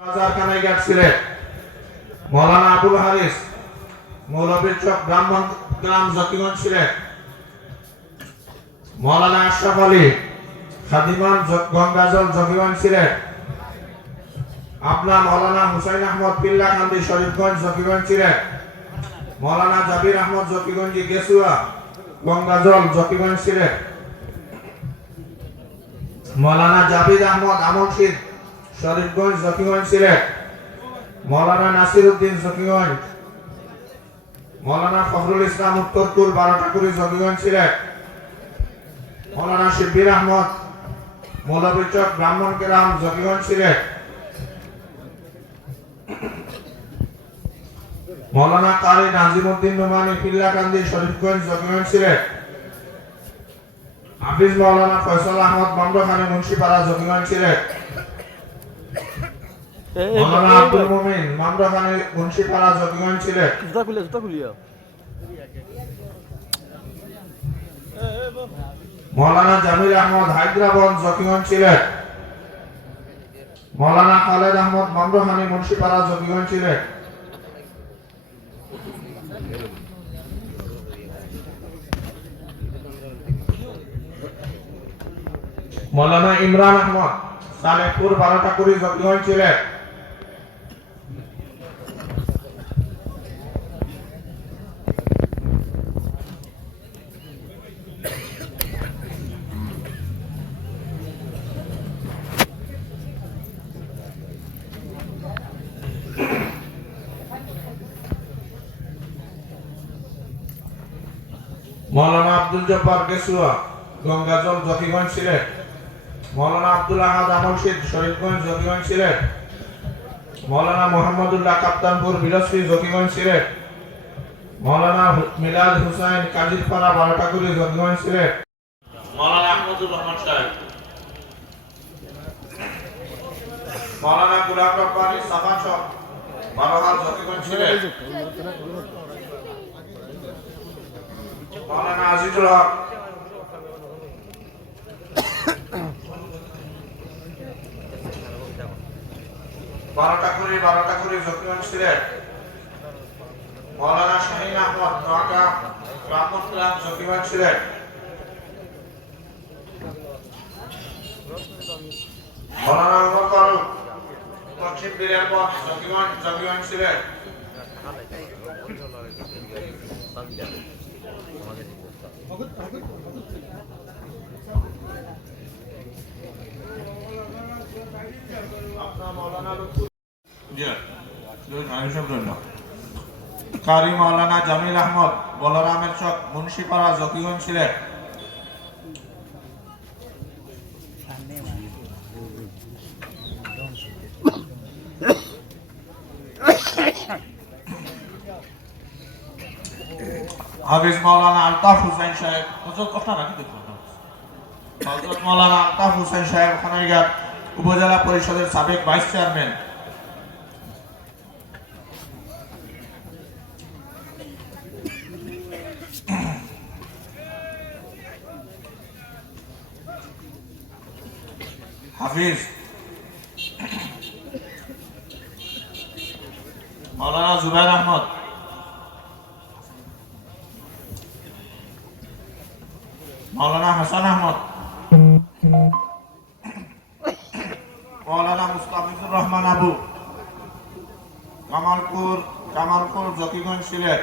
বাজারখানায় গেছিলেন মৌলানা আবুল হারিস মৌলভীর চক ব্রাহ্মণ গ্রাম জকিগঞ্জ ছিলেন মৌলানা আশরাফ আলী খাদিমান গঙ্গাজল জকিগঞ্জ ছিলেন আপনার মৌলানা হুসাইন আহমদ পিল্লা কান্দি শরীফগঞ্জ জকিগঞ্জ ছিলেন মৌলানা জাবির আহমদ জকিগঞ্জি গেসুয়া গঙ্গাজল জকিগঞ্জ ছিলেন মৌলানা জাবির আহমদ আমলশিদ শরীফগঞ্জ জকিগঞ্জ ছিলেন মৌলানা নাসির উদ্দিন জকিগঞ্জ মৌলানা ফখরুল ইসলাম উত্তরকুল বারোটাকুড়ি জকিগঞ্জ ছিলেন মৌলানা শিব্বির আহমদ মৌলভীর চক ব্রাহ্মণ গ্রাম জকিগঞ্জ ছিলেন মৌলানা কারি নাজিমউদ্দিন নোমানী পিল্লাকান্দি শরীফগঞ্জ জকিগঞ্জ ছিলেন হাফিজ মৌলানা ফয়সাল আহমদ মামরখানী মুন্সিপাড়া জকিগঞ্জ ছিলেন মৌলানা আব্দুল মুমিন মামরখানী মুন্সিপাড়া জকিগঞ্জ ছিলেন মৌলানা জামিল আহমদ হায়দ্রাবাদ জকিগঞ্জ ছিলেন মৌলানা খালেদ আহমদ মামরখানী মুন্সিপাড়া জকিগঞ্জ ছিলেন মৌলানা ইমরান আহমদ সালেহপুর বারোটাকুড়ি জকিগঞ্জ ছিলেন মৌলানা আব্দুল জব্বার গেসুয়া গঙ্গাজল জকিগঞ্জ ছিলেন মৌলানা আব্দুল আহাদ আমলশিদ শরীফগঞ্জ জকিগঞ্জ ছিলেন মৌলানা মোহাম্মদুল্লাহ কাপ্তানপুর বিলসফি জকিগঞ্জ ছিলেন মৌলানা মিলাদ হুসাইন কাজিরপাড়া বারোটাকুড়ি জকিগঞ্জ ছিলেন মৌলানা আহমদুর রহমান সাহেব মৌলানা গুলাম রব্বানী সাফাচক বারোহাল জকিগঞ্জ ছিলেন মৌলানা আজিজুল হক বারোটাকুড়ি জকিগঞ্জ ছিলেন মৌলানা শাহিন আহমদ নোয়াগাঁ ব্রাহ্মণ গ্রাম জকিগঞ্জ ছিলেন মৌলানা ওমর ফারুক পশ্চিম বীরেরগঞ্জ জকিগঞ্জ ছিলেন কারি মৌলানা জামিল আহমদ বলরামের চক মুন্সিপাড়া জকিগঞ্জ ছিলেন হাফিজ মৌলানা আলতাফ হুসাইন সাহেব হুজুর কথা রাখি দেখুন হযরত মৌলানা আলতাফ হুসাইন সাহেব খানাইঘাট উপজেলা পরিষদের সাবেক ভাইস চেয়ারম্যান হাফিজ মৌলানা জুবাইর আহমদ মৌলানা হাসান আহমদ মৌলানা মুস্তাফিজুর রহমান আবু কামালপুর জকিগঞ্জ ছিলেন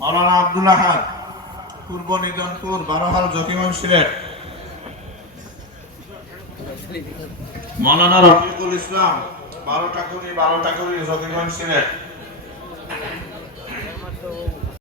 মৌলানা আব্দুল আহাদ পূর্ব নিদনপুর বারোহাল জকিগঞ্জ ছিলেন মৌলানা রফিকুল ইসলাম বারোটাকুড়ি জকিগঞ্জ ছিলেন